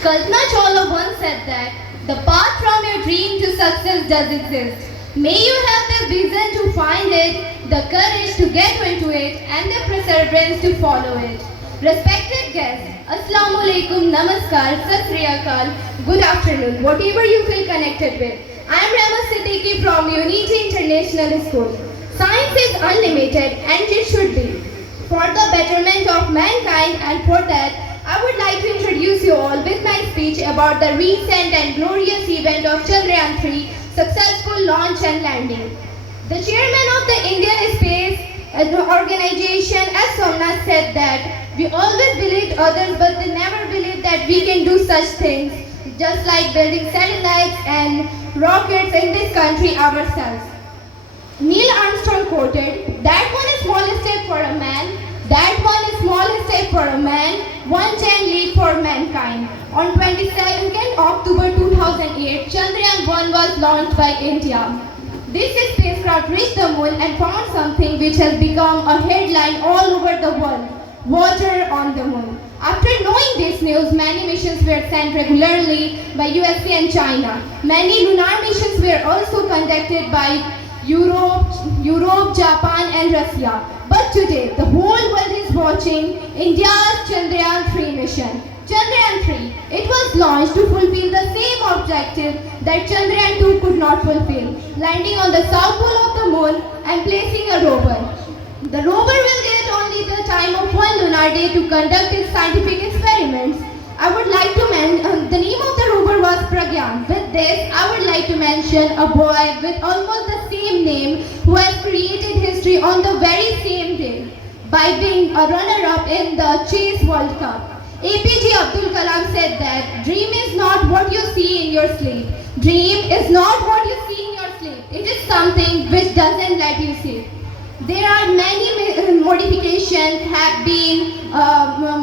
Kalpana Chawla once said that the path from your dream to success does exist. May you have the vision to find it, the courage to get into it, and the perseverance to follow it. Respected guests, Assalamu alaikum, Namaskar, Sat Sri Akal, good afternoon, whatever you feel connected with. I am Rama Siddiqui from Unity International School. Science is unlimited and it should be. For the betterment of mankind, and for that, I would like to introduce you all with my speech about the recent and glorious event of Chandrayaan-3 successful launch and landing. The chairman of the Indian Space Organization, as Somnath, said that we always believed others, but they never believed that we can do such things, just like building satellites and rockets in this country ourselves. Neil Armstrong quoted, "That one is small step for a man, that one is small step for a man, one giant leap for mankind." On 22nd October 2008, Chandrayaan-1 was launched by India. This spacecraft reached the moon and found something which has become a headline all over the world: water on the moon. After knowing this news, many missions were sent regularly by USA and China. Many lunar missions were also conducted by Europe, Japan and Russia. But today, the whole world is watching India's Chandrayaan-3 mission. Chandrayaan-3, it was launched to fulfill the same objective that Chandrayaan-2 could not fulfill, landing on the south pole of the moon and placing a rover. The rover will get only the time of one lunar day to conduct its scientific experiments. I would like to mention, the name of the rover was Pragyan. With this, I would like to mention a boy with almost the same name who has created history on the very same day by being a runner-up in the Chess World Cup. APJ Abdul Kalam said that dream is not what you see in your sleep. Dream is not what you see in your sleep. It is something which doesn't let you sleep. There are many modifications have been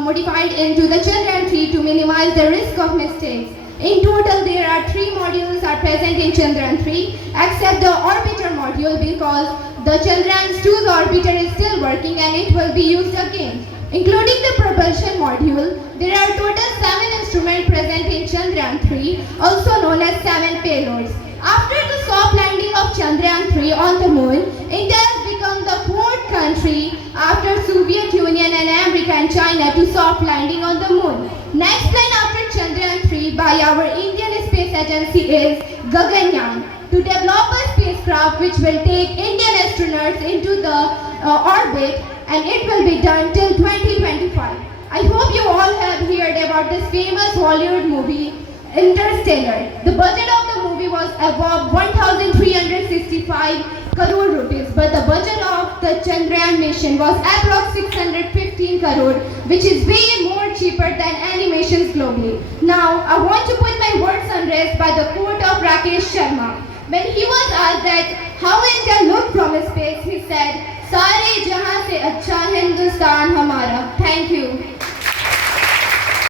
modified into the Chandrayaan-3 to minimize the risk of mistakes. In total, there are 3 modules are present in Chandrayaan-3, except the orbiter module, because the Chandrayaan-2's orbiter is still working and it will be used again. Including the propulsion module, there are total 7 instruments present in Chandrayaan-3, also known as 7 payloads. After the soft landing of Chandrayaan-3 on the moon, India has become the 4th country after Soviet Union and America and China to soft landing on the moon. Next plan after Chandrayaan-3 by our Indian Space Agency is Gaganyaan, to develop a spacecraft which will take Indian astronauts into the orbit, and it will be done till 2025. I hope you all have heard about this famous Hollywood movie, Interstellar. The budget of the movie was above 1,365 crore rupees, but the budget of the Chandrayaan mission was approximately 615 crore, which is way more cheaper than any missions globally. Now, I want to put my words on rest by the quote of Rakesh Sharma. When he was asked that how India looked from space, he said, "Sare jahan se acha Hindustan hamara." Thank you.